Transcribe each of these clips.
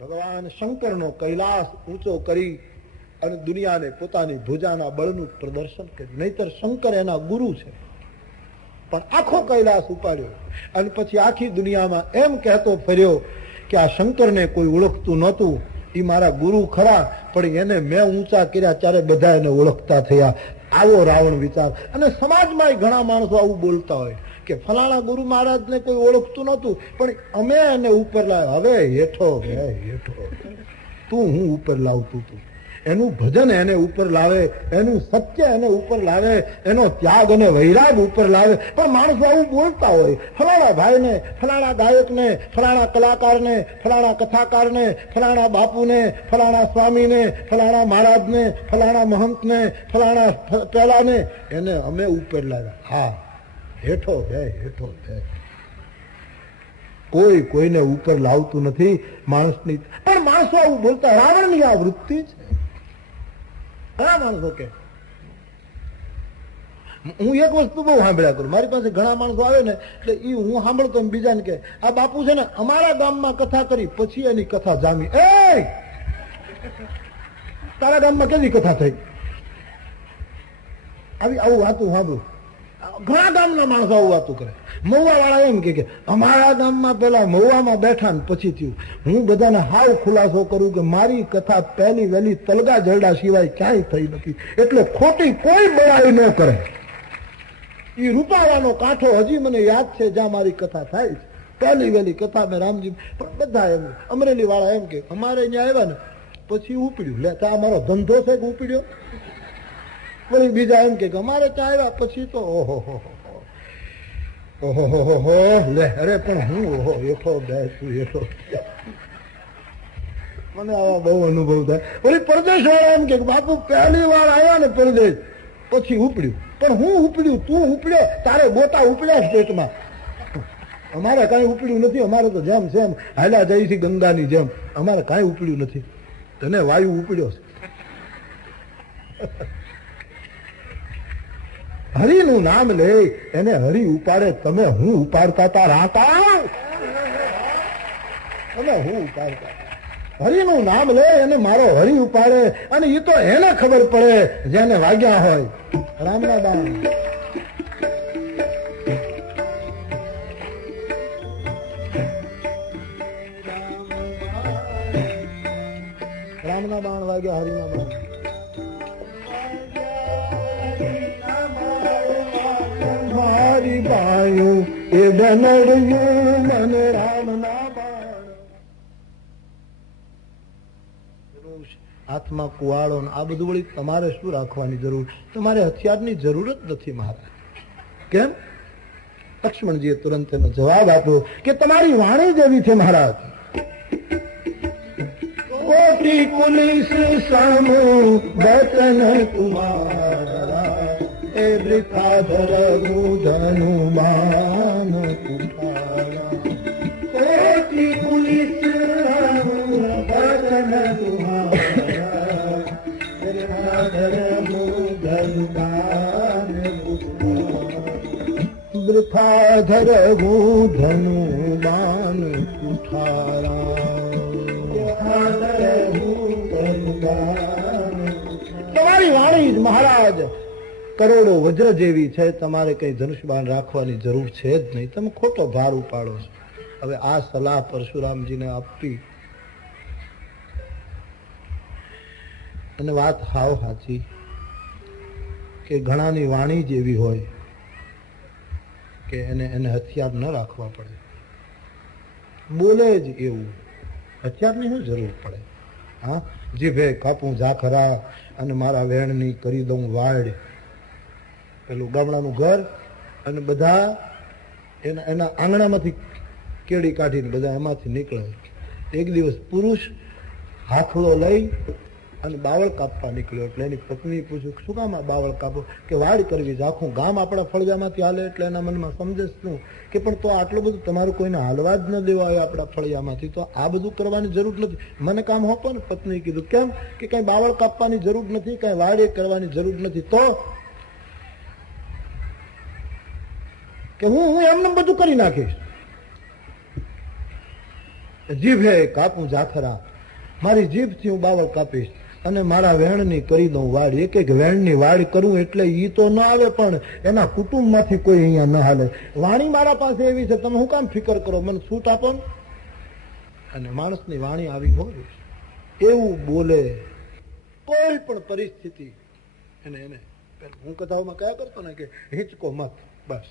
ભગવાન શંકરનો કૈલાસ ઊંચો કરી અને દુનિયાને પોતાની ભુજાના બળનું પ્રદર્શન કર્યું. નહીતર શંકર એના ગુરુ છે, પણ આખો કૈલાસ ઉપાડ્યો અને પછી આખી દુનિયામાં એમ કહેતો ફર્યો કે આ શંકરને કોઈ ઓળખતું નહોતું, એ મારા ગુરુ ખરા, પણ એને મેં ઊંચા કર્યા ત્યારે બધા એને ઓળખતા થયા. આવો રાવણ વિચાર. અને સમાજમાં ઘણા માણસો આવું બોલતા હોય કે ફલાણા ગુરુ મહારાજને કોઈ ઓળખતું નહોતું, પણ અમે એને ઉપર લાવ્યા. હવે હેઠો હેઠો તું હું ઉપર લાવતું તું. એનું ભજન એને ઉપર લાવે, એનું સત્ય એને ઉપર લાવે, એનો ત્યાગ અને વૈરાગ ઉપર લાવે. પણ માણસો આવું બોલતા હોય, ફલાણા ભાઈને, ફલાણા ગાયકને, ફલાણા કલાકારને, ફલાણા કથાકારને, ફલાણા બાપુને, ફલાણા સ્વામીને, ફલાણા મહારાજને, ફલાણા મહંતને, ફલાણા પેલાને એને અમે ઉપર લાવ્યા. હા, હેઠો હે હેઠો હે. કોઈ કોઈને ઉપર લાવતું નથી માણસની. પણ માણસો આવું બોલતા. રાવણની આ વૃત્તિ છે. ઘણા માણસો કે હું એક વસ્તુ બહુ સાંભળ્યા કરું. મારી પાસે ઘણા માણસો આવે ને એટલે એ હું સાંભળતો બીજાને કે આ બાપુ છે ને અમારા ગામમાં કથા કરી, પછી એની કથા જામી. એ તારા ગામમાં કેવી કથા થઈ? આવી આવું વાતું સાંભળું. ઘણા ગામના માણસો આવું વાતું કરે. મહુવા વાળા એમ કે અમારા ગામમાં પેલા મહુવામાં બેઠા ને પછી થયું. હું બધાને હાવ ખુલાસો કરું કે મારી કથા પહેલી વહેલી તલગા જરડા સિવાય ક્યાંય થઈ નથી, એટલે ખોટી કોઈ બળાઈ ન કરે. એ રૂપાવાનો કાંઠો હજી મને યાદ છે જ્યાં મારી કથા થાય છે. પહેલી વહેલી કથા મેં રામજી. પણ બધા એમ અમરેલી વાળા એમ કે અમારે અહીંયા આવ્યા ને પછી ઉપડ્યું. લે ત્યાં અમારો ધંધો છે કે ઉપડ્યો? વળી બીજા એમ કે અમારે ત્યાં આવ્યા પછી તો ઓહો ઓહો લે. અરે પણ હું ઓહો એઠો બેસું એઠો. મને આવા બહુ અનુભવ થાય. વળી પરદેશ વાળા એમ કે બાપુ પહેલી વાર આવ્યા ને પરદેશ પછી ઉપડ્યું. પણ હું ઉપડ્યું, તું ઉપડ્યો, તારે બોટા ઉપડ્યા પેટમાં. અમારે કાંઈ ઉપડ્યું નથી. અમારે તો જેમ છે એમ હાલ્યા જાય છે ગંગાની જેમ. અમારે કાંઈ ઉપડ્યું નથી. તને વાયુ ઉપડ્યો છે. હરિનું નામ લે એને હરિ ઉપાડે. તમે હું ઉપાડતા તા રાકા? તમે હું ઉપાડતા? હરિનું નામ લે એને મારો હરિ ઉપાડે. અને એ તો એને ખબર પડે જેને વાગ્યા હોય. રામના બાણ રામના બાણ વાગ્યા. હરિના બાણ મારી બાયું એ ડનડ્યું મને રામના બાણ. હાથમાં કુવાડો આ બધું વળી તમારે શું રાખવાની જરૂર? તમારે હથિયારની જરૂર જ નથી મહારાજ. કેમ? લક્ષ્મણજીએ તુરંત એનો જવાબ આપ્યો કે તમારી વાણી જેવી છે મહારાજ. કોટી પુલિસ સામુ બતન કુમારા એ વૃથાધર ધનુમાન કુમારા. કોટી પુલિસ બતન કુમારા વૃથાધર ધનુમાન વૃથાધર ધનુમાન કુઠારા. તમારી વાણી મહારાજ કરોડો વજ્ર જેવી છે. તમારે કઈ ધનુષબાણ રાખવાની જરૂર છે જ નહીં. તમે ખોટો ભાર ઉપાડો છો. હવે આ સલાહ પરશુરામજીને આપવી અને વાત હાવ સાચી કે ઘણાની વાણી જેવી હોય કે એને હથિયાર ન રાખવા પડે. બોલે જ એવું. હથિયારની શું જરૂર પડે? હા, જીભે કાપું ઝાખરા અને મારા વેણની કરી દઉં વાડ. પેલું ગામડાનું ઘર અને બધા એના આંગણામાંથી કેળી કાઢીને બધા એમાંથી નીકળે. એક દિવસ પુરુષ હાથડો લઈ અને બાવળ કાપવા નીકળ્યો. એટલે એની પત્ની પૂછ્યું શું કામ આ બાવળ કાપો? કે વાડ કરવી છે. આખું ગામ આપણા ફળિયામાંથી હાલે. એટલે એના મનમાં સમજે શું કે પણ તો આટલું બધું તમારું કોઈને હાલવા જ ન દેવાય આપણા ફળિયામાંથી, તો આ બધું કરવાની જરૂર નથી. મને કામ હોપો ને. પત્ની કીધું કેમ? કે કઈ બાવળ કાપવાની જરૂર નથી, કઈ વાડ કરવાની જરૂર નથી. તો કે હું એમને બધું કરી નાખીશ. જીભે કાપું જાખરા, મારી જીભથી હું બાવળ કાપીશ અને મારા વેણની કરી દઉં વાડ. એક એક વેણની વાડ કરું એટલે ઈ તો ન આવે, પણ એના કુટુંબમાંથી કોઈ અહીંયા ન હાલે. વાણી મારા પાસે એવી છે, તમે હું કામ ફિકર કરો, મને છૂટ આપો ને. અને માણસની વાણી આવી હોય એવું બોલે, કોઈ પણ પરિસ્થિતિ એને એને હું કથાઓમાં કયા કરતો ને કે હિચકો મત. બસ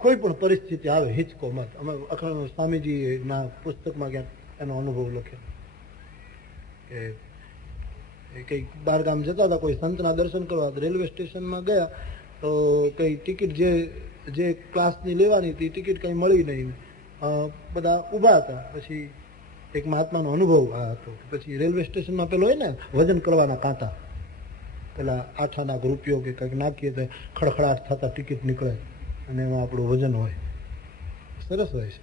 કોઈ પણ પરિસ્થિતિ આવે હિચકો મત. અમે અખંડ સ્વામીજી ના પુસ્તકમાં ક્યાંક એનો અનુભવ લખ્યો કે કઈ બાર ગામ જતા હતા, કોઈ સંતના દર્શન કરવા રેલવે સ્ટેશનમાં ગયા તો કઈ ટિકિટ જે ક્લાસની લેવાની હતી ટિકિટ કઈ મળી નહીં. બધા ઊભા હતા. પછી એક મહાત્માનો અનુભવ આ હતો. પછી રેલવે સ્ટેશનમાં પેલો હોય ને વજન કરવાના કાંટા, પેલા 8 રૂપિયો કે કંઈક નાખીએ તો ખડખડાટ થતા ટિકિટ નીકળે અને એમાં આપણું વજન હોય. સરસ હોય છે,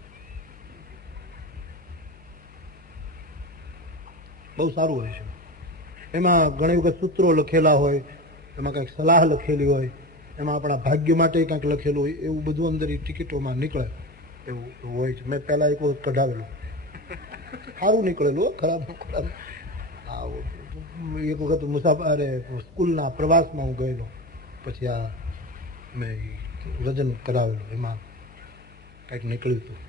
બહુ સારું હોય છે. એમાં ઘણી વખત સૂત્રો લખેલા હોય, એમાં કંઈક સલાહ લખેલી હોય, એમાં આપણા ભાગ્ય માટે કંઈક લખેલું હોય, એવું બધું અંદર એ ટિકિટોમાં નીકળે એવું હોય છે. મેં પહેલા એક વખત કઢાવેલું, સારું નીકળેલું, ખરાબ ખરાબ. એક વખત મુસાફરે સ્કૂલના પ્રવાસમાં હું ગયેલો, પછી આ મેં વજન કરાવેલું, એમાં કંઈક નીકળ્યું હતું.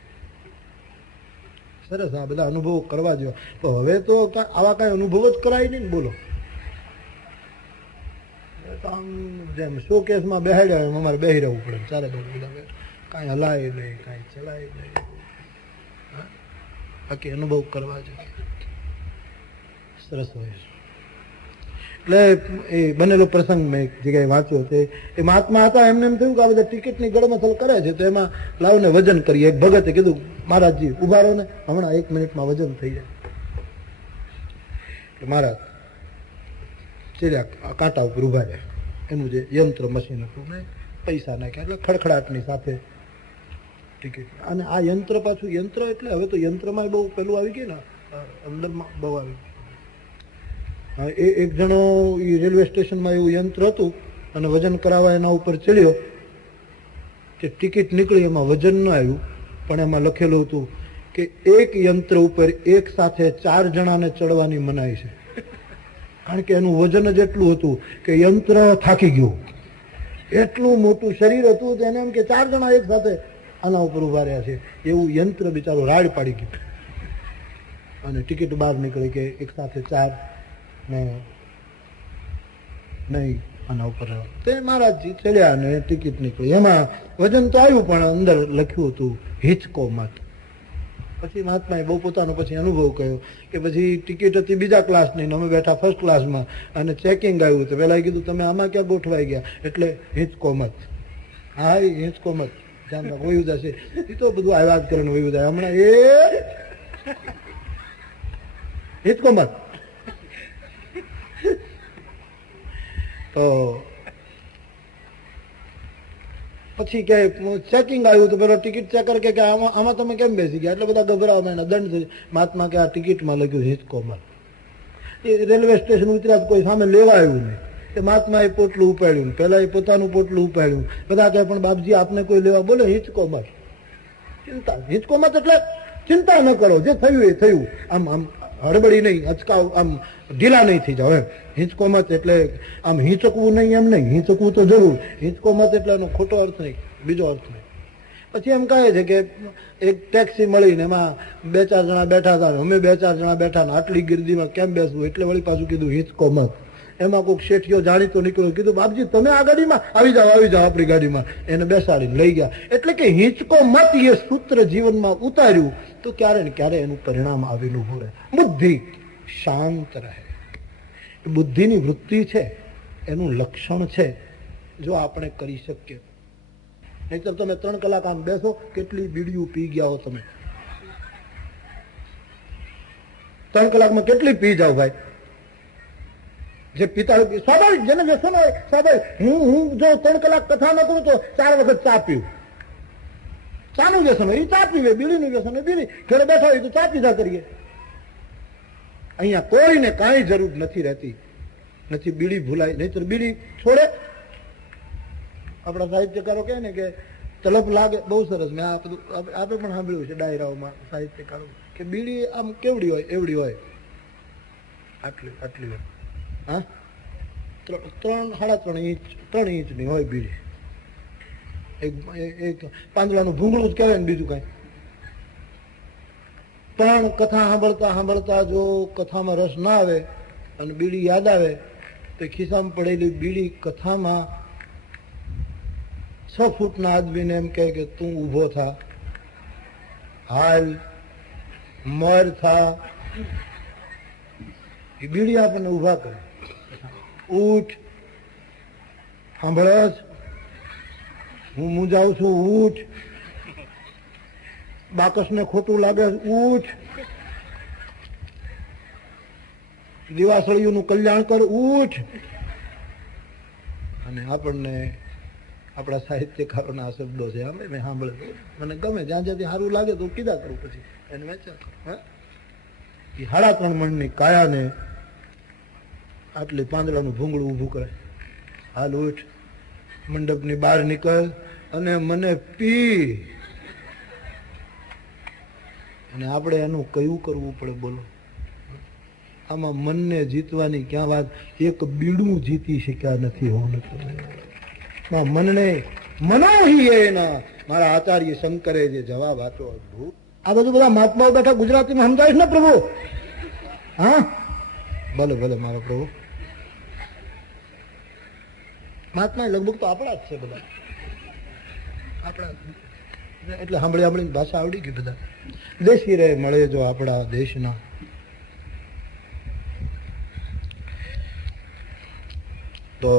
સરસ, આ બધા અનુભવો કરવા જોઈએ. તો હવે તો આવા કાંઈ અનુભવ જ કરાય નહીં ને. બોલો, આમ જેમ શો કેસમાં બેહાડ્યા એમ અમારે બેહી રહેવું પડે ચારે બાજુ. બધા કાંઈ હલાય નહીં, કાંઈ ચલાય નહીં, બાકી અનુભવ કરવા જોઈએ. સરસ હોય છે. એટલે એ બનેલો પ્રસંગ મેં એક જગ્યાએ વાંચ્યો તે એ મહાત્મા હતા, એમને એમ થયું કે આ બધા ટિકિટની ગળમથલ કરે છે તો એમાં લાવને વજન કરીએ. એક ભગતે કીધું મહારાજજી ઉભા રહો ને, હમણાં 1 મિનિટમાં વજન થઈ જાય. એટલે મહારાજ ચેલ્યા કાંટા ઉપર ઉભા રહ્યા. એનું જે યંત્ર મશીન હતું ને પૈસા નાખ્યા એટલે ખડખડાટની સાથે ટિકિટ. અને આ યંત્ર પાછું યંત્ર એટલે હવે તો યંત્રમાં બહુ પેલું આવી ગયું ને, અંદરમાં બહુ આવી ગયું. એક જણો રેલવે સ્ટેશનમાં એવું યંત્ર હતું અને વજન કરાવવા એના ઉપર ચડ્યો કે ટિકિટ નીકળી, એમાં વજન ન આવ્યું, પણ એમાં લખેલું હતું કે એક યંત્ર ઉપર એક સાથે 4 જણાને ચડવાની મનાઈ છે. કારણ કે એનું વજન જ એટલું હતું કે યંત્ર થાકી ગયું. એટલું મોટું શરીર હતું એને એમ કે 4 જણા એક સાથે આના ઉપર ઉભા રહ્યા છે. એવું યંત્ર બિચારો રાડ પાડી ગયું અને ટિકિટ બહાર નીકળી કે એક સાથે 4 ને નહીં આના ઉપર. તે મહારાજજી ચડ્યા અને ટિકિટ નીકળી. એમાં વજન તો આવ્યું પણ અંદર લખ્યું હતું હિચકો મત. પછી મહાત્માએ બહુ પોતાનો પછી અનુભવ કહ્યો કે પછી ટિકિટ હતી બીજા ક્લાસની, અમે બેઠા ફર્સ્ટ ક્લાસમાં અને ચેકિંગ આવ્યું તો પેલા કીધું તમે આમાં ક્યાં ગોઠવાઈ ગયા, એટલે હિચકો મત. હા એ હિચકો મત ધ્યાનમાં વયું જશે. એ તો બધું આવ્યા જ કરે વયું જાય. હમણાં એ હિચકો મત. તો પછી કે ચેકિંગ આવ્યું તો પેલો ટિકિટ ચેકર કે આમાં તમે કેમ બેસી ગયા, એટલે બધા ગભરાવા માંડ્યા. દંડ થઈ. મહાત્મા કે આ ટિકિટમાં લખ્યું હિચકો મત. એ રેલવે સ્ટેશન ઉતર્યા કોઈ સામે લેવા આવ્યું નહીં. એ મહાત્માએ પોટલું ઉપાડ્યું, પેલા એ પોતાનું પોટલું ઉપાડ્યું. બધા કહે પણ બાપજી આપને કોઈ લેવા બોલે હિચકો મત. ચિંતા હિચકો મત એટલે ચિંતા ન કરો, જે થયું એ થયું. આમ આમ હડબડી નહીં, અચકાવ, આમ ઢીલા નહીં થઈ જાવ એમ. હિંચકો મત એટલે આમ હિંચકવું નહીં એમ નહીં, હિંચકવું તો જરૂર. હિંચકો મત એટલે એનો ખોટો અર્થ નહીં, બીજો અર્થ નહીં. પછી એમ કહે છે કે એક ટેક્સી મળીને એમાં 2-4 જણા બેઠા હતા, અમે 2-4 જણા બેઠા ને આટલી ગીર્દીમાં કેમ બેસવું, એટલે વળી પાછું કીધું હિંચકો મત. એમાં કોઈક શેઠિયો જાણીતો નીકળ્યો, કીધું બાપજી તમે આ ગાડીમાં આવી જાઓ આપણી ગાડીમાં. એને બેસાડીને લઈ ગયા. એટલે કે હિંચકો મત એ સૂત્ર જીવનમાં ઉતાર્યું તો ક્યારે ને ક્યારે એનું પરિણામ આવેલું હોય. બુદ્ધિ શાંત રહે, બુદ્ધિની વૃત્તિ છે, એનું લક્ષણ છે. જો આપણે કરી શકીએ, નહીતર તમે 3 કલાક આમ બેસો, કેટલી બીડીયું પી ગયા હો તમે. 3 કલાકમાં કેટલી પી જાઓ ભાઈ. જે પિતા સ્વાભાવિક, જેને વ્યસન હોય સ્વાભાવિક. હું જો 3 કલાક કથા ન કરું તો 4 વખત ચા પીવું. ચાનું વ્યસન હોય એ ચા પીવે, બીડીનું વ્યસન હોય બીડી. ઘરે બેઠા હોય તો ચા પીધા કરીએ. અહીંયા કોઈને કાંઈ જરૂર નથી રહેતી, નથી બીડી ભૂલાય, નહીતર બીડી છોડે. આપણા સાહિત્યકારો કહે ને કે તલપ લાગે, બહુ સરસ. મેં આ બધું આપે પણ સાંભળ્યું છે ડાયરાઓમાં, સાહિત્યકારો, કે બીડી આમ કેવડી હોય, એવડી હોય, આટલી આટલી હોય. હા, 3.5 ઇંચ 3 ઇંચની હોય બીડી. એક પાંદડાનું ભૂંગળું જ કહેવાય ને, બીજું કઈ. પણ કથા સાંભળતા સાંભળતા જો કથામાં રસ ના આવે અને બીડી યાદ આવે તો ખિસ્સામાં પડેલી બીડી કથામાં 6 ફૂટના આદમીને એમ કહે કે તું ઊભો થા, હાલ, મર થા. એ બીડી આપણને ઊભા કરે. ઉઠ, સાંભળસ, હું મૂંઝાઉં છું, ઉઠ. બાકસને ખોટું લાગે, ઉઠ. દિવાસળીઓનું કલ્યાણ કર, ઉઠ. અને આપણને આપણા સાહિત્યકારોના આ શબ્દો છે, અમે મેં સાંભળે, મને ગમે, જ્યાં જ્યાંથી સારું લાગે તો કીધા કરું, પછી એને વેચા કરું. હા, એ 3.5 મણની કાયાને આટલી પાંદડાનું ભૂંગળું ઊભું કરે. હાલ, ઉઠ, મંડપની બહાર નીકળ અને મને પી. અને આપણે એનું કયું કરવું પડે, બોલો? આમાં મનને જીતવાની ક્યાં વાત? એક બીડું જીતી શક્યા નથી. મનને મનોહી એના મારા આચાર્ય શંકરે જે જવાબ આપ્યો, અદભુત. આ બધું બધા મહાત્માઓ બેઠા ગુજરાતીમાં સમજાવીશ ને પ્રભુ? હા, ભલે ભલે મારો પ્રભુ. મહાત્મા લગભગ તો આપણા જ છે બધા, આપણા. એટલે સાંભળી સાંભળીને ભાષા આવડી ગઈ બધા. દેશી રહે મળે જો આપણા દેશના. તો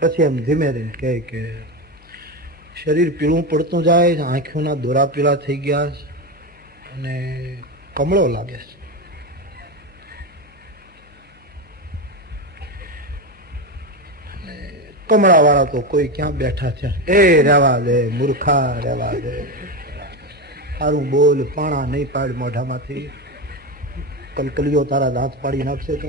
પછી એમ ધીમે ધીમે કહે કે શરીર પીળું પડતું જાય, આંખોના દોરા પીળા થઈ ગયા અને કમળો લાગે છે. કમળા વાળા તો કોઈ ક્યાં બેઠા છે? એ રહેવા દે મૂર્ખા, રહેવા દે. સારું બોલ, પાણા નહીં પાડ મોઢામાંથી, કલકલીઓ તારા દાંત પાડી નાખશે તો.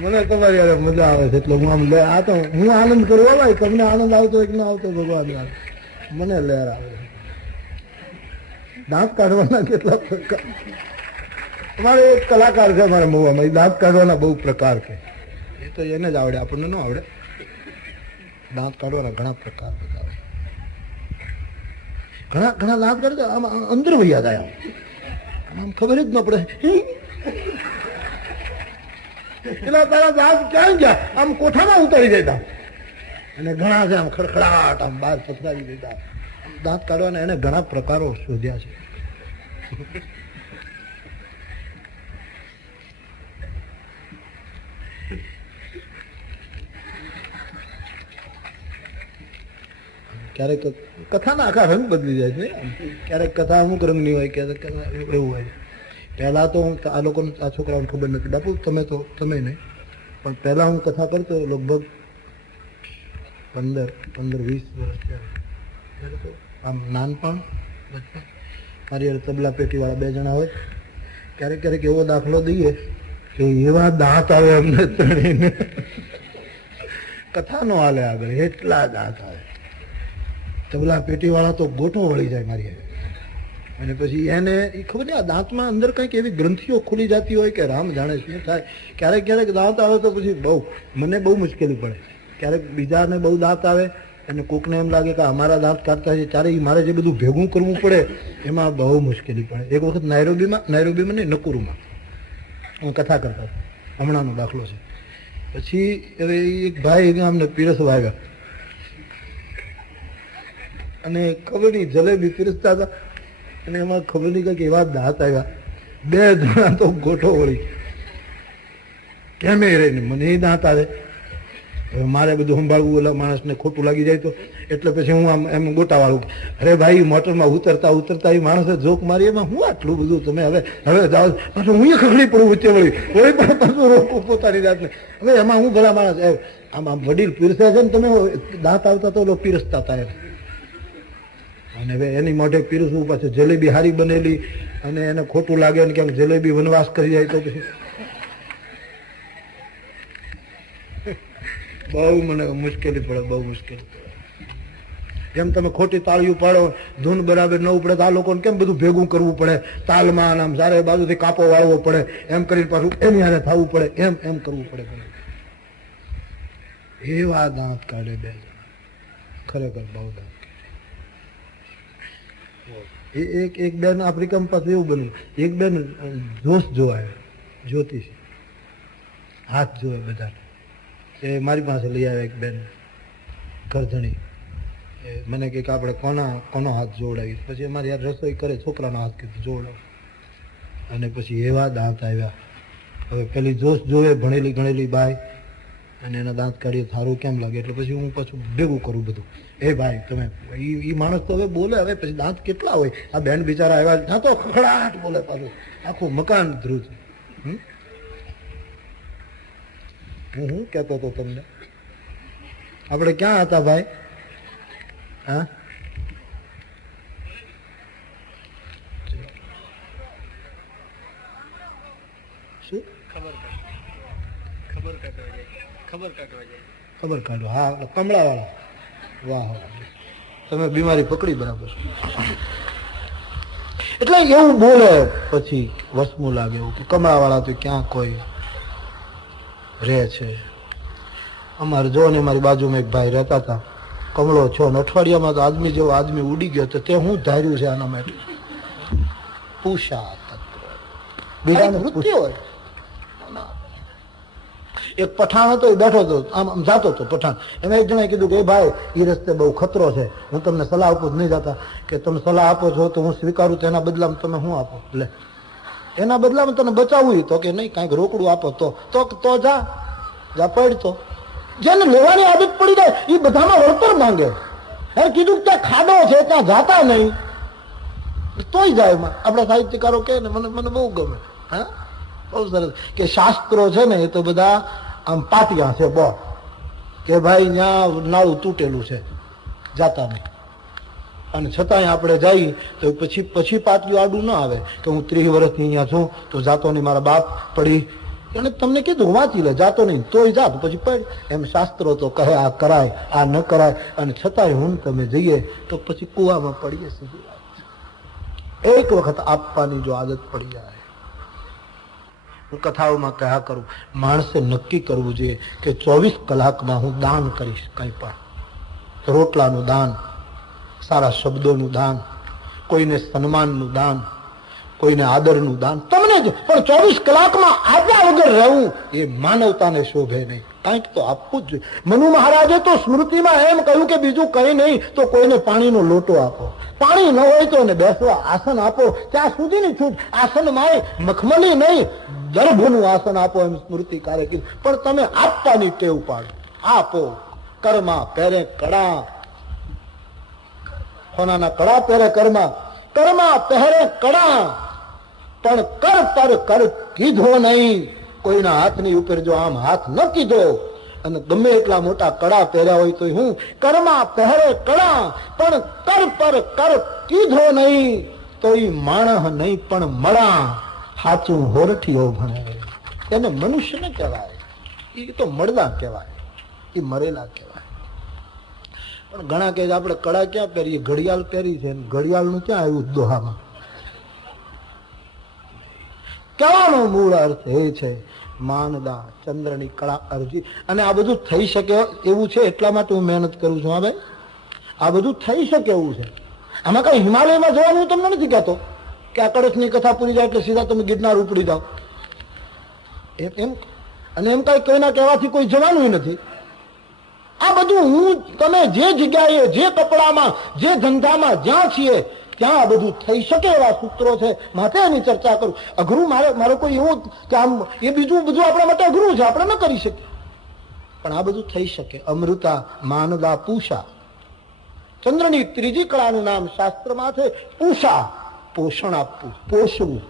મને તમારી યાર મજા આવે છે, એટલે હું આમ આ તો હું આનંદ કરું. ભાઈ, તમને આનંદ આવતો હોય કે ના આવતો ભગવાન, મને લહેર આવે. દાંત કાઢવાના કેટલા પ્રકાર. અમારે એક કલાકાર છે અમારા મહુવામાં, એ દાંત કાઢવાના બહુ પ્રકાર છે. એ તો એને જ આવડે, આપણને ન આવડે. દાંત કાઢવાના ઘણા પ્રકાર બધા ઘણા ઘણા દાંત કાઢે, આમ અંદર વૈયા જાય, આમ ખબર જ ન પડે. પેલા તારા દાંત ક્યાં ગયા? આમ કોઠામાં ઉતારી દેતા. અને ઘણા છે આમ ખડખડાટ આમ બહાર પથરાવી દેતા. દાંત કાઢવાના એને ઘણા પ્રકારો શોધ્યા છે. ક્યારેક કથાના આખા રંગ બદલી જાય છે. ક્યારેક કથા અમુક રંગની હોય, ક્યારેક એવું હોય. પહેલા તો હું આ લોકોને, આ છોકરાઓને ખબર નથી, બાપુ તમે તો તમે નહીં, પણ પહેલા હું કથા કરતો લગભગ 15-20 વર્ષ ત્યારે તો આમ નાનપણ, બચપન. મારી યાર તબલા પેટીવાળા 2 જણા હોય, ક્યારેક ક્યારેક એવો દાખલો દઈએ કે એવા દાંત આવે અમને ત્રણેયને, કથા નો હાલે આગળ, એટલા દાંત આવે. તબલા પેટીવાળા તો ગોઠો વળી જાય મારી. અને પછી એને એ ખબર નહીં, આ દાંતમાં અંદર કંઈક એવી ગ્રંથિઓ ખુલી જતી હોય કે રામ જાણે શું થાય. ક્યારેક ક્યારેક દાંત આવે તો પછી મને બહુ મુશ્કેલી પડે. ક્યારેક બીજાને બહુ દાંત આવે અને કોકને એમ લાગે કે અમારા દાંત કાઢતા છે, ત્યારે મારે જે બધું ભેગું કરવું પડે એમાં બહુ મુશ્કેલી પડે. એક વખત નાયરોબીમાં નહીં, નકુરુમાં હું કથા કરતા, હમણાંનો દાખલો છે. પછી હવે એક ભાઈ અમને પીરસવા આવ્યા અને ખબર નહીં જલેબી પીરસતા હતા, અને એમાં ખબર નહીં કે એવા દાંત આવ્યા, 2 જણા તો ગોઠો વળી. કેમે રહીને મને એ દાંત આવે, હવે મારે બધું સંભાળવું, ઓલા માણસને ખોટું લાગી જાય તો. એટલે પછી હું આમ એમ ગોટાવાળું, અરે ભાઈ મોટરમાં ઉતરતા ઉતરતા એ માણસે જોક મારી, એમાં હું આટલું બધું તમે હવે જાઓ, પાછું હું ખખડી પડું વચ્ચે વળી પણ પાછું રોકું પોતાની જાતને. હવે એમાં હું ભલા માણસ આમ વડીલ પીરસે છે ને, તમે દાંત આવતા તો પીરસતા હતા એમ. અને હવે એની મોઢે પીરસવું, પાછું જલેબી હારી બનેલી, અને એને ખોટું લાગે ને ક્યાંક જલેબી વનવાસ કરી જાય તો પછી બહુ મને મુશ્કેલી પડે, બહુ મુશ્કેલી પડે. જેમ તમે ખોટી તાળીઓ પાડો, ધૂન બરાબર ન ઉપડે તો આ લોકોને કેમ બધું ભેગું કરવું પડે, તાલમાં આમ સારે બાજુથી કાપો વાળવો પડે, એમ કરીને પાછું એની હારે થવું પડે, એમ એમ કરવું પડે. એવા દાંત કાઢે બે જણા, ખરેખર બહુ દાંત. એક બેન આફ્રિકામાં પાછું એવું બન્યું, એક બેન જોશ જોવાય, જ્યોતિષ હાથ જોવે બધા. એ મારી પાસે લઈ આવે એક બેન કરધણી, મને કે આપણે કોનો હાથ જોવડાવી. પછી અમારી યાર રસોઈ કરે, છોકરાનો હાથ કીધું જોવડાવ. અને પછી એવા દાંત આવ્યા. હવે પેલી જોશ જોવે, ભણેલી ગણેલી બાઈ, અને એના દાંત કાઢીએ સારું કેમ લાગે, એટલે પછી હું પાછું ભેગું કરું બધું. એ ભાઈ તમે એ માણસ તો હવે બોલે, હવે પછી દાંત કેટલા હોય. આ બેન બિચારા આવ્યા, ત્યાં તો ખખડાટ બોલે, પાછું આખું મકાન ધ્રુજ. હું કહેતો હતો તમને, આપણે ક્યાં હતા ભાઈ? હા, શું ખબર કાઢો? હા, કમળા વાળા. વાહ, તમે બીમારી પકડી બરાબર. એટલે એવું બોલે, પછી વસમું લાગે એવું કે કમળા વાળા તો ક્યાં કોઈ રહે છે. અમારે જો ને મારી બાજુમાં એક ભાઈ રહેતા હતા, કમળો છો ને અઠવાડિયામાં તો આદમી જેવો આદમી ઉડી ગયો. તો તે હું ધાર્યું છે આના માટે? પૂષા તત્વ બીજાને વૃત્તિ હોય. એક પઠાણ હતો, એ બેઠો હતો, આમ જાતો હતો પઠાણ. એમાં એક જણાએ કીધું કે ભાઈ એ રસ્તે બહુ ખતરો છે, હું તમને સલાહ આપું જ નહીં જતા. કે તમે સલાહ આપો છો તો હું સ્વીકારું, તો એના બદલામાં તમે શું આપો? લે, એના બદલામાં તને બચાવવું તો કે નહીં, કાંઈક રોકડું આપો તો જા પડતો. જેને લેવાની આદત પડી જાય એ બધામાં વળતર માંગે. હે કીધું ત્યાં ખાડો છે, ત્યાં જાતા નહીં, તોય જાય. આપણા સાહિત્યકારો કહે ને, મને બહુ ગમે. હા, બહુ સરસ કે શાસ્ત્રો છે ને એ તો બધા આમ પાટિયા છે બો, કે ભાઈ ત્યાં નાળું તૂટેલું છે, જાતા નહીં. અને છતાંય આપણે જઈએ તો પછી પાટિયું આડું ના આવે કે હું 30 વર્ષથી અહીંયા છું તો જાતો નહીં, મારા બાપ પડી. અને તમને કીધું વાંચી લે, જાતો નહીં તોય જાત, પછી પડ. એમ શાસ્ત્રો તો કહે આ કરાય, આ ન કરાય. અને છતાંય હું તમે જઈએ તો પછી કુવામાં પડીએ. સીધી વાત, એક વખત આપવાની જો આદત પડી જાય. હું કથાઓમાં કહ્યા કરું, માણસે નક્કી કરવું જોઈએ કે 24 કલાકમાં હું દાન કરીશ. કંઈ પણ, રોટલાનું દાન, સારા શબ્દોનું દાન, કોઈને સન્માનનું દાન, કોઈને આદરનું દાન, તમને જ. પણ 24 કલાકમાં આપ્યા વગર રહેવું એ માનવતાને શોભે નહીં. કંઈક તો આપવું જ જોઈએ. મનુ મહારાજે તો સ્મૃતિમાં એમ કહ્યું કે બીજું કંઈ નહીં તો કોઈને પાણીનો લોટો આપો, પાણી ન હોય તો એને બેસવા આસન આપો. ત્યાં સુધીની છૂટ. આસનમાં મખમલી નહીં, દર્ભનું આસન આપો, એમ સ્મૃતિકારે કીધું. પણ તમે આપવાની ટેવ પાડો, આપો. કર્મા પહેરે કડા, સોનાના કડા પહેરે કર્મા પહેરે કડા, પણ કર પર કર કીધો નહીં. કોઈના હાથની ઉપર જો આમ હાથ ન કીધો, અને ગમે એટલા મોટા કડા પહેર્યા હોય તો હું કર્મા પહેરે કડા, પણ કર પર કર કીધો નહીં તો એ માણસ નહીં પણ મળા. સાચું હોરઠીઓ ભણે એને મનુષ્ય ન કહેવાય, એ તો મળદા કહેવાય, એ મરેલા કહેવાય. પણ ઘણા કહે આપણે કડા ક્યાં પહેરીએ? ઘડિયાળ પહેરી છે, ઘડિયાળનું ક્યાં આવ્યું દોહામાં? કહેવાનો મૂળ અર્થ એ છે માનદા ચંદ્રની કળા અરજી. અને આ બધું થઈ શકે એવું છે, એટલા માટે હું મહેનત કરું છું. હા ભાઈ, આ બધું થઈ શકે એવું છે. આમાં કઈ હિમાલયમાં જવાનું હું તમને નથી કહેતો કે આ કળશની કથા પૂરી જાય એટલે સીધા તમે ગિરનાર ઉપડી જાઓ એમ. અને એમ કઈ કોઈના કહેવાથી કોઈ જવાનું નથી. આ બધું હું તમે જે જગ્યાએ, જે કપડામાં, જે ધંધામાં જ્યાં છીએ ત્યાં આ બધું થઈ શકે એવા સૂત્રો છે, માટે એની ચર્ચા કરું. અઘરું મારો કોઈ એવું કે આમ એ બીજું બધું આપણા માટે અઘરું છે, આપણે ન કરી શકીએ. પણ આ બધું થઈ શકે. અમૃતા માનદા પૂષા. ચંદ્રની ત્રીજી કળાનું નામ શાસ્ત્રમાં છે પૂષા, પોષણ આપવું, પોષવું.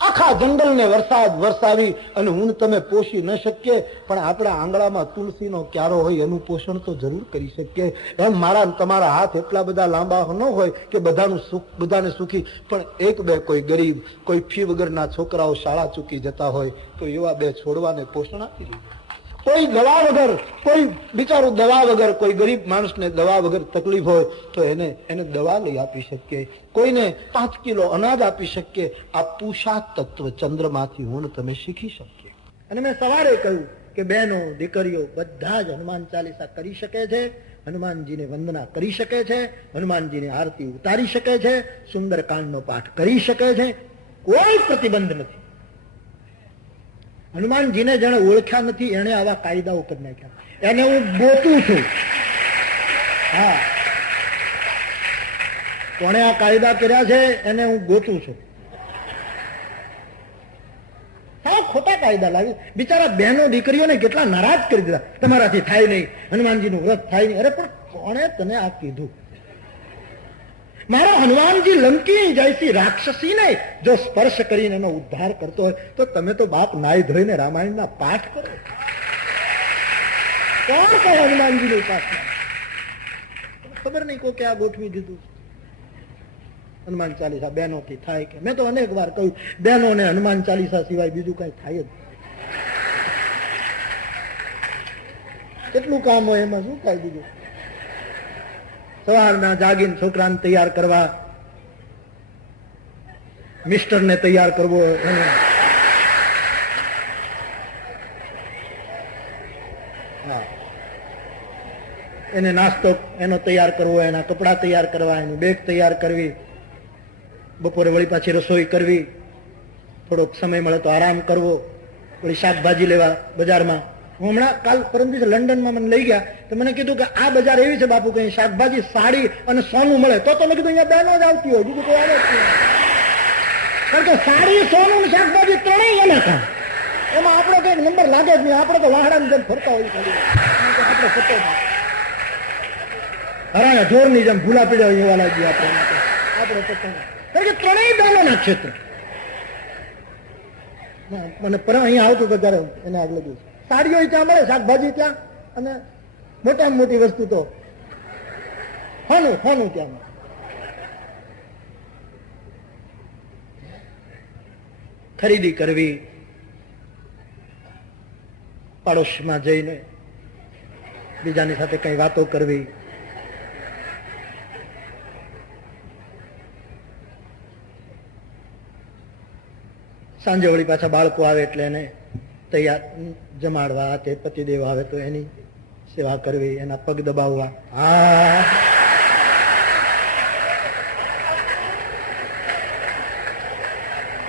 આ આખા જંગલને વરસાદ વરસાવી અને હું તમે પોષી ન શકીએ, પણ આપણા આંગણામાં તુલસીનો ક્યારો હોય એનું પોષણ તો જરૂર કરી શકીએ. એમ મારા તમારા હાથ એટલા બધા લાંબા ન હોય કે બધાનું સુખ બધાને સુખી, પણ એક બે કોઈ ગરીબ, કોઈ ફી વગરના છોકરાઓ શાળા ચૂકી જતા હોય તો એવા બે છોડવાને પોષણ આપી દીધું. કોઈ દવા વગર, કોઈ બિચારું દવા વગર, કોઈ ગરીબ માણસને દવા વગર તકલીફ હોય તો એને દવા લઈ આપી શકીએ. કોઈને 5 કિલો અનાજ આપી શકીએ. આ પુરુષાર્થ તત્વ ચંદ્રમાંથી હું તમે શીખી શકીએ. અને મેં સવારે કહ્યું કે બહેનો દીકરીઓ બધા જ હનુમાન ચાલીસા કરી શકે છે, હનુમાનજીને વંદના કરી શકે છે, હનુમાનજીની આરતી ઉતારી શકે છે, સુંદરકાંડનો પાઠ કરી શકે છે. કોઈ પ્રતિબંધ નથી. હનુમાનજીને જેને ઓળખ્યા નથી એને આવા કાયદાઓ કરી નાખ્યા. એને હું ગોતું છું. હા, કોણે આ કાયદા કર્યા છે એને હું ગોતું છું. હા, ખોટા કાયદા લાવી બિચારા બહેનો દીકરીઓને કેટલા નારાજ કરી દીધા. તમારાથી થાય નહીં, હનુમાનજીનું વ્રત થાય નહીં. અરે પણ કોણે તને આ કીધું? મારો હનુમાનજી લંકી જૈસી રાક્ષસીને જો સ્પર્શ કરીને એનો ઉદ્ધાર કરતો હોય તો તમે તો બાપ નાઈ ધોઈને રામાયણના પાઠ કરો. કોણ કહે હનુમાનજીની ઉપાસના? ખબર નહીં કોઈ ક્યાં ગોઠવી દીધું. હનુમાન ચાલીસા બહેનોથી થાય કે? મેં તો અનેક વાર કહ્યું, બહેનોને હનુમાન ચાલીસા સિવાય બીજું કઈ થાય જ. કેટલું કામ હોય એમાં, શું થાય બીજું? સવારના જાગીને છોકરાને તૈયાર કરવા, મિસ્ટરને તૈયાર કરવો, એને નાસ્તો એનો તૈયાર કરવો, એના કપડા તૈયાર કરવા, એની બેગ તૈયાર કરવી, બપોરે વળી પાછી રસોઈ કરવી, થોડોક સમય મળે તો આરામ કરવો, વળી શાકભાજી લેવા બજારમાં. હું હમણાં કાલ પરમ દિવસે લંડનમાં મને લઈ ગયા તો મને કીધું કે આ બજાર એવી છે બાપુ કે શાકભાજી, સાડી અને સોનું મળે. તો તમે કીધું અહીંયા બહેનો જ આવતી હોય, બીજું કોઈ આવે જ નહીં. કારણ કે સાડી, સોનું ને શાકભાજી ત્રણેય એના કામ. એમાં આપણે કઈ નંબર લાગે જ નહીં. આપણે તો વાહડાની જેમ ફરતા હોય, આપણે ફરતો હરાણા ઢોરની જેમ ભૂલા પીડ્યા હોય એવા લાગીએ આપણે પતો. કારણ કે ત્રણેય બહેનોના ક્ષેત્ર. મને પરમ અહીંયા આવતું તો ત્યારે એને આગળ દિવસ સાડીઓ ત્યાં મળે, શાકભાજી ત્યાં, અને મોટામાં મોટી વસ્તુ તો હોનું ત્યાં. ખરીદી કરવી, પાડોશમાં જઈને બીજાની સાથે કઈ વાતો કરવી, સાંજે વળી પાછા બાળકો આવે એટલે એને તૈયાર જમાડવા, તે પતિદેવ આવે તો એની સેવા કરવી, એના પગ દબાવવા. હા,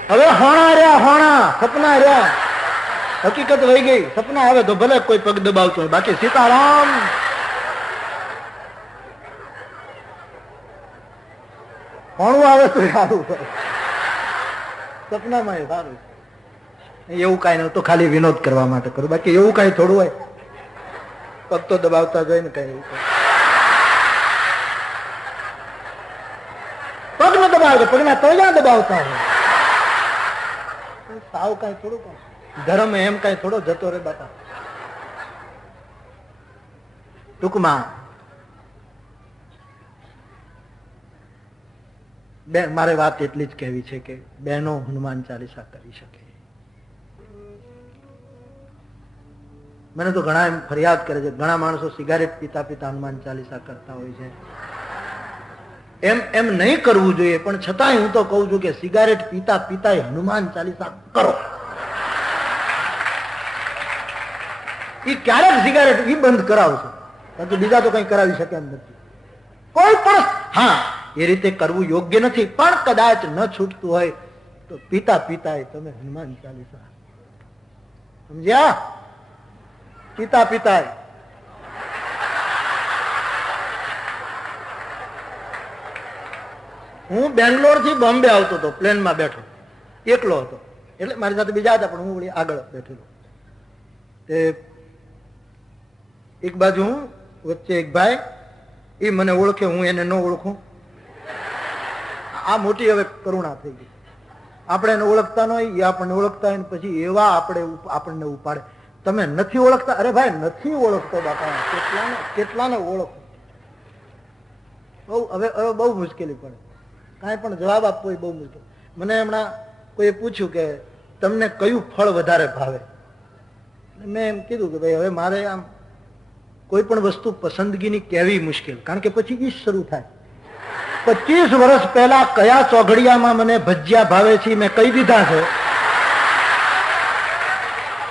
હવે હોણા રહ્યા, હોણા સપના રહ્યા. હકીકત વહી ગઈ. સપના આવે તો ભલે કોઈ પગ દબાવતો હોય, બાકી સીતારામ હોણું આવે તો સારું, સપનામાં સારું. એવું કઈ નતું, ખાલી વિનોદ કરવા માટે કરું, બાકી એવું કઈ થોડું હોય. પગ તો દબાવતા જોઈએ ને, કઈ એવું પગ ન દબાવતો, પગના તળિયા દબાવતા હોય. સાવ કઈ થોડું કઈ ધર્મ એમ કઈ થોડો જતો રે બાપા. ટૂંકમાં મારે વાત એટલી જ કહેવી છે કે બહેનો હનુમાન ચાલીસા કરી શકે. મને તો ઘણા એમ ફરિયાદ કરે છે, ઘણા માણસો સિગારેટ પીતા પીતા હનુમાન ચાલીસા કરતા હોય છે. એમ નહીં કરવું જોઈએ, પણ છતાંય હું તો કહું છું કે સિગારેટ પીતા પીતા હનુમાન ચાલીસા કરો. એ ક્યારેક સિગારેટ એ બંધ કરાવશે, કારણ કે બીજા તો કઈ કરાવી શકે એમ નથી કોઈ પણ. હા, એ રીતે કરવું યોગ્ય નથી, પણ કદાચ ન છૂટતું હોય તો પીતા પીતા તમે હનુમાન ચાલીસા, સમજ્યા? પીતા પીતા હું બેંગ્લોર થી બોમ્બે આવતો હતો, પ્લેનમાં બેઠો, એકલો હતો. એટલે મારી સાથે બીજા હતા, પણ હું વળી આગળ બેઠેલો. એક બાજુ હું, વચ્ચે એક ભાઈ, એ મને ઓળખે, હું એને ન ઓળખું. આ મોટી હવે કરુણા થઈ ગઈ. આપણે એને ઓળખતા ન હોય, એ આપણને ઓળખતા હોય, પછી એવા આપણને ઉપાડે. તમે નથી ઓળખતા, અરે ભાઈ નથી ઓળખતો બાપા, કેટલાને ઓળખો. હવે બહુ મુશ્કેલી પડે, કાંઈ પણ જવાબ આપવો એ બહુ મુશ્કેલ. મને હમણાં કોઈએ પૂછ્યું કે તમને કયું ફળ વધારે ભાવે. મેં એમ કીધું કે ભાઈ હવે મારે આમ કોઈ પણ વસ્તુ પસંદગીની કહેવી મુશ્કેલ, કારણ કે પછી ઈ શરૂ થાય. 25 વર્ષ પહેલા કયા ચોઘડિયામાં મને ભજીયા ભાવે છે મેં કહી દીધા છે.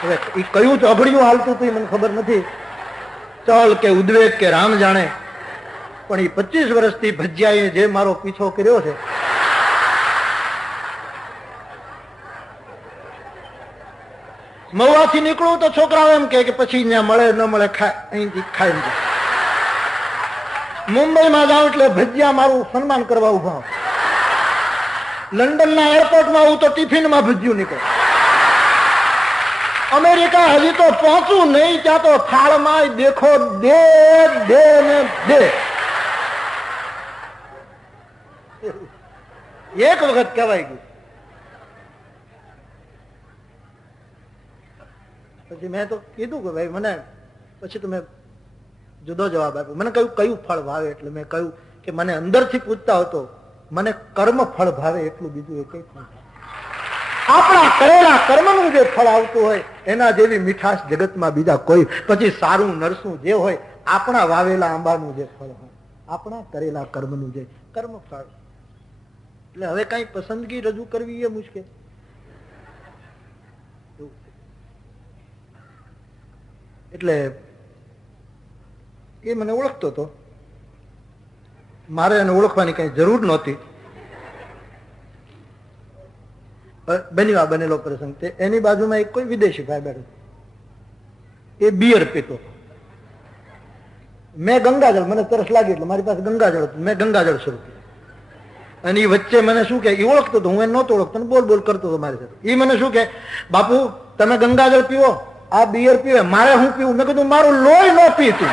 હવે એ કયું ચોઘડિયું હાલતું હતું મને ખબર નથી, ચલ કે ઉદ્વેગ કે રામ જાણે, પણ એ 25 વર્ષથી ભજીયાએ જે મારો પીછો કર્યો છે. મહુવાથી નીકળું તો છોકરાઓ એમ કે પછી ત્યાં મળે ન મળે અહીંથી ખાઈ. મુંબઈમાં જાઉં એટલે ભજીયા મારું સન્માન કરવા ઉભા. લંડનના એરપોર્ટમાં આવું તો ટિફિનમાં ભજીયું નીકળે. અમેરિકા હજી તો પહોંચું નહીં ત્યાં તો થાળમાં દેખો દે દે ને દે. એક વખત કહેવાય ગયું. પછી મેં તો કીધું કે ભાઈ મને, પછી તો મેં જુદો જવાબ આપ્યો. મને કયું ફળ ભાવે, એટલે મેં કહ્યું કે મને અંદરથી પૂછતા હતો મને કર્મ ફળ ભાવે, એટલું બીજું એ કઈ ફળ. આપણા કરેલા કર્મનું જે ફળ આવતું હોય એના જેવી મીઠાશ જગતમાં બીજા કોઈ, પછી સારું નરસું જે હોય, આપણા વાવેલા આંબાનું જે ફળ હોય, આપણા કરેલા કર્મનું જે કર્મ ફળ. એટલે હવે કઈ પસંદગી રજૂ કરવી એ મુશ્કેલ. એટલે એ મને ઓળખતો હતો, મારે એને ઓળખવાની કઈ જરૂર નહોતી. બનેલો પ્રસંગ તે એની બાજુમાં એક કોઈ વિદેશી ભાઈ બેઠો, એ બિયર પીતો. મેં ગંગાજળ, મને તરસ લાગી એટલે મારી પાસે ગંગાજળ હતું, મેં ગંગાજળ શરૂ કર્યું. અને એ વચ્ચે મને શું કે, એ ઓળખતો હતો, હું એને નહોતો ઓળખતો, બોલ બોલ કરતો હતો મારી સાથે. એ મને શું કે, બાપુ તમે ગંગાજળ પીવો, આ બિયર પીવે, મારે હું પીવું? મેં કીધું મારું લોહી ન પીતું.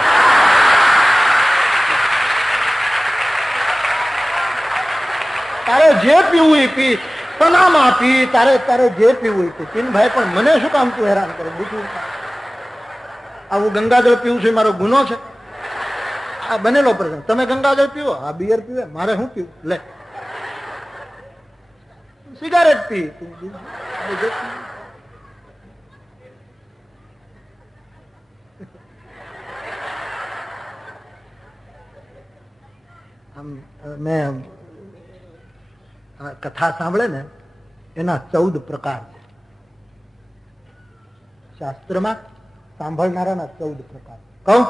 તારે જે પીવું એ પી, પનામાં પી, તારે જે પીવું એ પી. પિનભાઈ પણ મને શું કામ તું હેરાન કરે? બીજું આવું ગંગાજળ પીવું છે મારો ગુનો છે? આ બનેલો પ્રસંગ. તમે ગંગાજળ પીવો, આ બિયર પીવે, મારે શું પીવું? લે સિગારેટ પી. મેં કથા સાંભળે ને એના 14 પ્રકાર છે. શાસ્ત્રમાં સાંભળનારાના 14 પ્રકાર. કહું?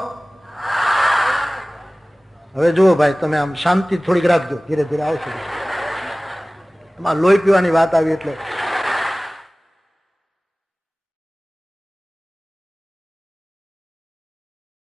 હવે જુઓ ભાઈ, તમે આમ શાંતિ થોડીક રાખજો, ધીરે ધીરે આવશે. એમાં લોહી પીવાની વાત આવી એટલે